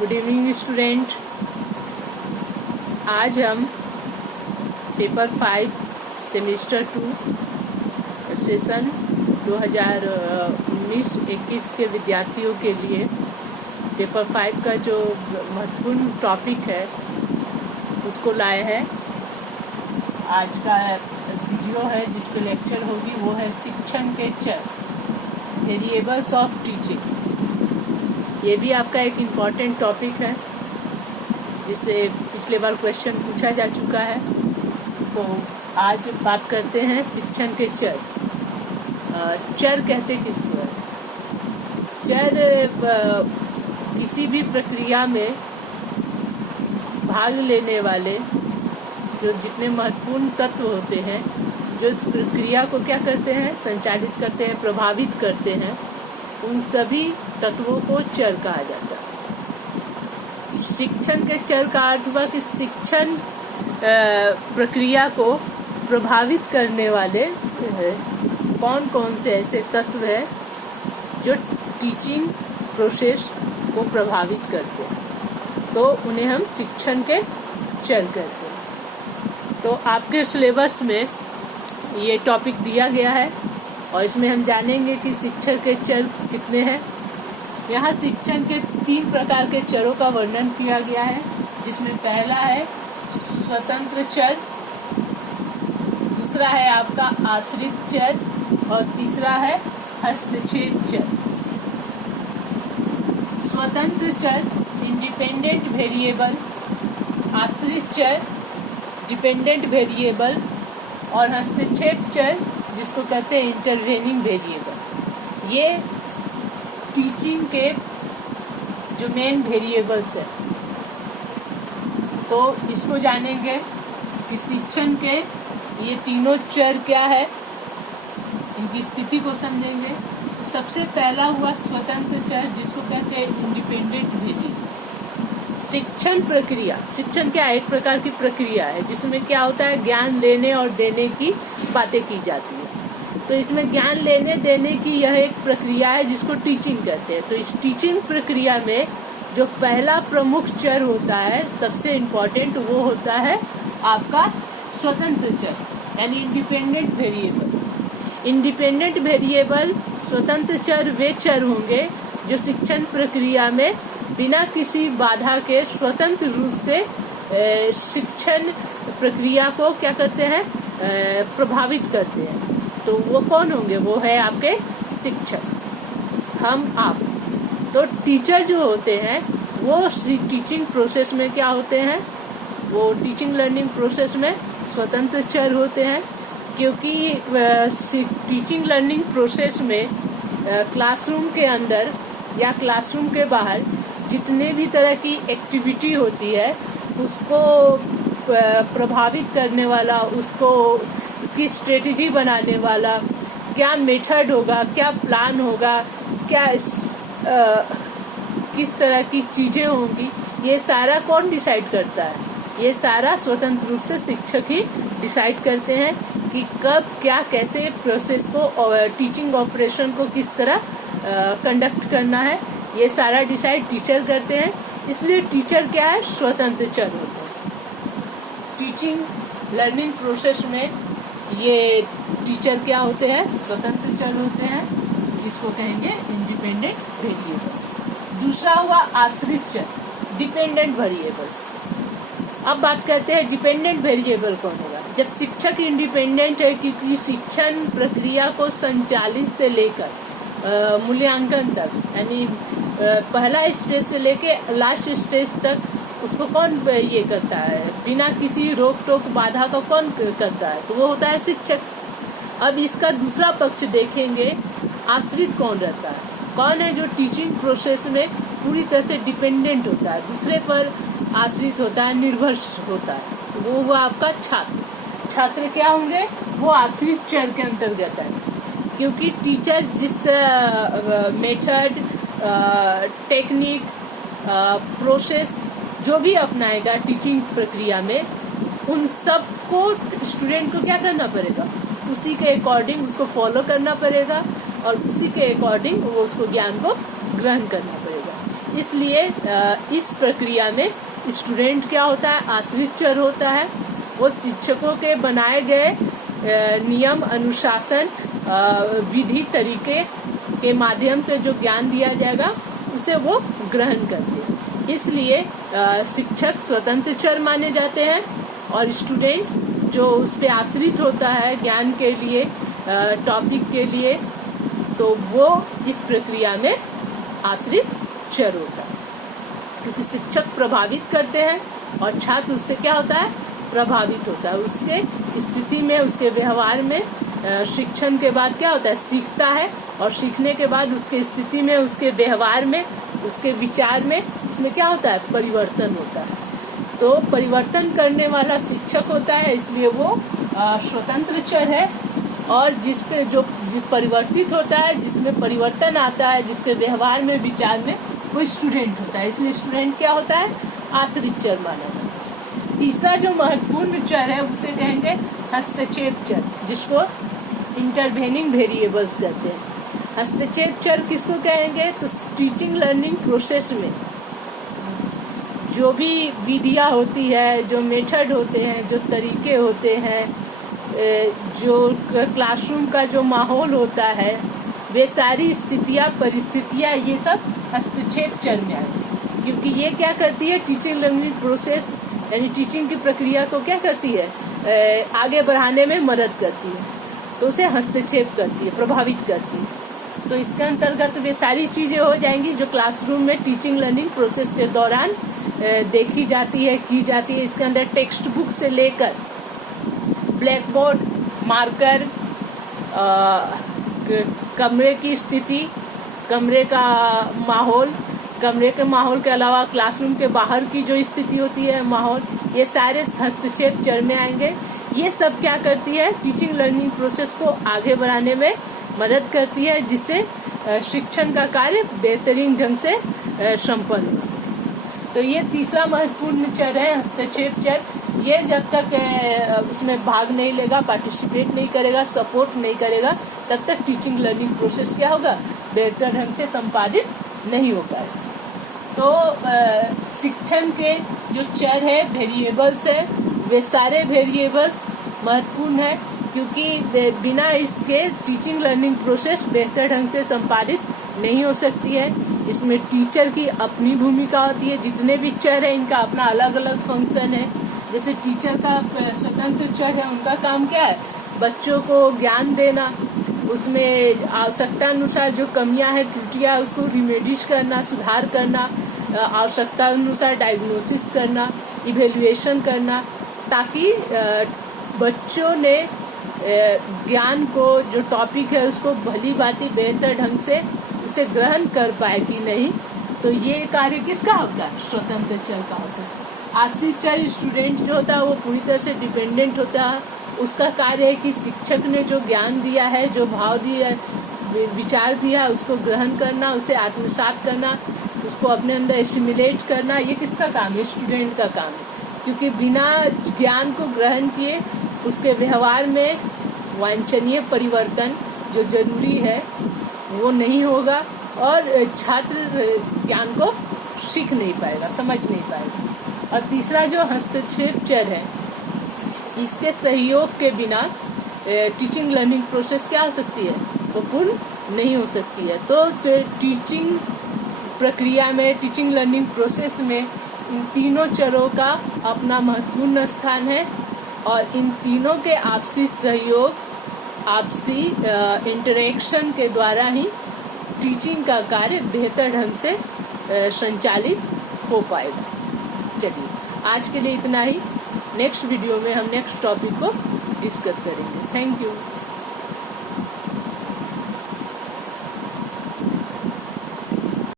Good evening student. आज हम paper 5 semester 2 session 2019-21 के विद्यार्थियों के लिए पेपर 5 का जो महत्वपूर्ण टॉपिक है उसको लाए हैं। आज का वीडियो है जिस पे लेक्चर होगी वो है शिक्षण के चर, वेरिएबल्स ऑफ टीचिंग। ये भी आपका एक इम्पॉर्टेंट टॉपिक है जिससे पिछले बार क्वेश्चन पूछा जा चुका है। तो आज बात करते हैं शिक्षण के चर। चर कहते किसको है? चर किसी भी प्रक्रिया में भाग लेने वाले जो जितने महत्वपूर्ण तत्व होते हैं जो इस प्रक्रिया को क्या करते हैं, संचालित करते हैं, प्रभावित करते हैं, उन सभी तत्वों को चर कहा जाता है। शिक्षण के चर का अर्थ हुआ कि शिक्षण प्रक्रिया को प्रभावित करने वाले कौन कौन से ऐसे तत्व हैं जो टीचिंग प्रोसेस को प्रभावित करते हैं, तो उन्हें हम शिक्षण के चर कहते हैं। तो आपके सिलेबस में ये टॉपिक दिया गया है और इसमें हम जानेंगे कि शिक्षण के चर कितने हैं। यहाँ शिक्षण के 3 प्रकार के चरों का वर्णन किया गया है, जिसमें पहला है स्वतंत्र चर, दूसरा है आपका आश्रित चर और तीसरा है हस्तक्षेप चर। स्वतंत्र चर इंडिपेंडेंट वेरिएबल, आश्रित चर डिपेंडेंट वेरिएबल और हस्तक्षेप चर जिसको कहते हैं इंटरवेनिंग वेरिएबल। ये टीचिंग के जो मेन वेरिएबल्स है। तो इसको जानेंगे कि शिक्षण के ये तीनों चर क्या है, इनकी स्थिति को समझेंगे। तो सबसे पहला हुआ स्वतंत्र चर जिसको कहते हैं इंडिपेंडेंट वेरिएबल। शिक्षण प्रक्रिया, शिक्षण क्या एक प्रकार की प्रक्रिया है जिसमें क्या होता है, ज्ञान लेने और देने की बातें की जाती है। तो इसमें ज्ञान लेने देने की यह एक प्रक्रिया है जिसको टीचिंग कहते हैं। तो इस टीचिंग प्रक्रिया में जो पहला प्रमुख चर होता है, सबसे इम्पोर्टेंट, वो होता है आपका स्वतंत्र चर यानी इंडिपेंडेंट वेरिएबल। इंडिपेंडेंट वेरिएबल स्वतंत्र चर वे चर होंगे जो शिक्षण प्रक्रिया में बिना किसी बाधा के स्वतंत्र रूप से शिक्षण प्रक्रिया को क्या करते हैं, प्रभावित करते हैं। तो वो कौन होंगे? वो है आपके शिक्षक, हम आप। तो टीचर जो होते हैं वो टीचिंग प्रोसेस में क्या होते हैं, वो टीचिंग लर्निंग प्रोसेस में स्वतंत्र चर होते हैं, क्योंकि टीचिंग लर्निंग प्रोसेस में क्लासरूम के अंदर या क्लासरूम के बाहर जितने भी तरह की एक्टिविटी होती है उसको प्रभावित करने वाला, उसको उसकी स्ट्रेटेजी बनाने वाला क्या मेथड होगा, क्या प्लान होगा, क्या किस तरह की चीजें होंगी, ये सारा कौन डिसाइड करता है? ये सारा स्वतंत्र रूप से शिक्षक ही डिसाइड करते हैं कि कब क्या कैसे प्रोसेस को और टीचिंग ऑपरेशन को किस तरह कंडक्ट करना है। ये सारा डिसाइड टीचर करते हैं। इसलिए टीचर क्या है, स्वतंत्र चर होते हैं। टीचिंग लर्निंग प्रोसेस में ये टीचर क्या होते हैं, स्वतंत्र चर होते हैं, जिसको कहेंगे इंडिपेंडेंट वेरिएबल्स। दूसरा हुआ आश्रित चर, डिपेंडेंट वेरिएबल। अब बात करते हैं डिपेंडेंट वेरिएबल कौन होगा। जब शिक्षक इंडिपेंडेंट है, क्योंकि शिक्षण प्रक्रिया को संचालित से लेकर मूल्यांकन तक, यानी पहला स्टेज से लेके लास्ट स्टेज तक उसको कौन ये करता है, बिना किसी रोक टोक बाधा का कौन करता है? तो वो होता है शिक्षक। अब इसका दूसरा पक्ष देखेंगे, आश्रित कौन रहता है, कौन है जो टीचिंग प्रोसेस में पूरी तरह से डिपेंडेंट होता है, दूसरे पर आश्रित होता है, निर्भर होता है। तो वो हुआ आपका छात्र। छात्र क्या होंगे? वो आश्रित चर के अंतर्गत है, क्योंकि टीचर जिस तरह मेथड, टेक्निक, प्रोसेस जो भी अपनाएगा टीचिंग प्रक्रिया में, उन सब को स्टूडेंट को क्या करना पड़ेगा, उसी के अकॉर्डिंग उसको फॉलो करना पड़ेगा और उसी के अकॉर्डिंग वो उसको ज्ञान को ग्रहण करना पड़ेगा। इसलिए इस प्रक्रिया में स्टूडेंट क्या होता है, आश्रित चर होता है। वो शिक्षकों के बनाए गए नियम, अनुशासन, विधि, तरीके के माध्यम से जो ज्ञान दिया जाएगा उसे वो ग्रहण करते हैं। इसलिए शिक्षक स्वतंत्र चर माने जाते हैं और स्टूडेंट जो उस पे आश्रित होता है ज्ञान के लिए, टॉपिक के लिए, तो वो इस प्रक्रिया में आश्रित चर होता है। क्योंकि शिक्षक प्रभावित करते हैं और छात्र उससे क्या होता है, प्रभावित होता है। उसके स्थिति में, उसके व्यवहार में शिक्षण के बाद क्या होता है, सीखता है और सीखने के बाद उसके स्थिति में, उसके व्यवहार में, उसके विचार में, इसमें क्या होता है, परिवर्तन होता है। तो परिवर्तन करने वाला शिक्षक होता है, इसलिए वो स्वतंत्र चर है। और जिस पे जो परिवर्तित होता है, जिसमें परिवर्तन आता है, जिसके व्यवहार में, विचार में, वो स्टूडेंट होता है। इसलिए स्टूडेंट क्या होता है, आश्रित चर माना जाता है। तीसरा जो महत्वपूर्ण चर है उसे कहेंगे हस्तक्षेप चर, जिसको इंटरवेनिंग वेरिएबल्स कहते हैं। हस्तक्षेप चर किसको कहेंगे, तो टीचिंग लर्निंग प्रोसेस में जो भी विधियां होती है, जो मेथड होते हैं, जो तरीके होते हैं, जो क्लासरूम का जो माहौल होता है, वे सारी स्थितियां, परिस्थितियां, ये सब हस्तक्षेप चर में आएगी। क्योंकि ये क्या करती है, टीचिंग लर्निंग प्रोसेस यानी टीचिंग की प्रक्रिया को क्या करती है, आगे बढ़ाने में मदद करती है, तो उसे हस्तक्षेप करती है, प्रभावित करती है। तो इसके अंतर्गत वे सारी चीजें हो जाएंगी जो क्लासरूम में टीचिंग लर्निंग प्रोसेस के दौरान देखी जाती है, की जाती है। इसके अंदर टेक्स्ट बुक से लेकर ब्लैक बोर्ड, मार्कर, कमरे की स्थिति, कमरे का माहौल, कमरे के माहौल के अलावा क्लासरूम के बाहर की जो स्थिति होती है, माहौल, ये सारे हस्तक्षेप चर में आएंगे। ये सब क्या करती है, टीचिंग लर्निंग प्रोसेस को आगे बढ़ाने में मदद करती है, जिससे शिक्षण का कार्य बेहतरीन ढंग से संपन्न हो सके। तो ये तीसरा महत्वपूर्ण चर है हस्तक्षेप चर। ये जब तक उसमें भाग नहीं लेगा, पार्टिसिपेट नहीं करेगा, सपोर्ट नहीं करेगा, तब तक टीचिंग लर्निंग प्रोसेस क्या होगा, बेहतर ढंग से संपादित नहीं हो पाएगा। तो शिक्षण के जो चर है, वेरिएबल्स है, वे सारे वेरिएबल्स महत्वपूर्ण है, क्योंकि बिना इसके टीचिंग लर्निंग प्रोसेस बेहतर ढंग से संपादित नहीं हो सकती है। इसमें टीचर की अपनी भूमिका होती है। जितने भी चर है इनका अपना अलग अलग फंक्शन है। जैसे टीचर का स्वतंत्र चर है, उनका काम क्या है, बच्चों को ज्ञान देना, उसमें आवश्यकता अनुसार जो कमियां हैं, त्रुटियां, उसको रिमेडिश करना, सुधार करना, आवश्यकता अनुसार डायग्नोसिस करना, इवेल्युएशन करना, ताकि बच्चों ने ज्ञान को, जो टॉपिक है, उसको भली भांति बेहतर ढंग से उसे ग्रहण कर पाए कि नहीं। तो ये कार्य किसका होता है, स्वतंत्र चर का होता है। आश्रित चर स्टूडेंट जो होता है वो पूरी तरह से डिपेंडेंट होता है। उसका कार्य है कि शिक्षक ने जो ज्ञान दिया है, जो भाव दिया, विचार दिया, उसको ग्रहण करना, उसे आत्मसात करना, उसको अपने अंदर एसिमिलेट करना। ये किसका काम है, स्टूडेंट का काम है। क्योंकि बिना ज्ञान को ग्रहण किए उसके व्यवहार में वांछनीय परिवर्तन जो जरूरी है वो नहीं होगा और छात्र ज्ञान को सीख नहीं पाएगा, समझ नहीं पाएगा। और तीसरा जो हस्तक्षेप चर है, इसके सहयोग के बिना टीचिंग लर्निंग प्रोसेस क्या हो सकती है, वो पूर्ण नहीं हो सकती है। तो टीचिंग प्रक्रिया में, टीचिंग लर्निंग प्रोसेस में इन तीनों चरों का अपना महत्वपूर्ण स्थान है और इन तीनों के आपसी सहयोग, आपसी इंटरेक्शन के द्वारा ही टीचिंग का कार्य बेहतर ढंग से संचालित हो पाएगा। चलिए, आज के लिए इतना ही। नेक्स्ट वीडियो में हम नेक्स्ट टॉपिक को डिस्कस करेंगे। Thank you.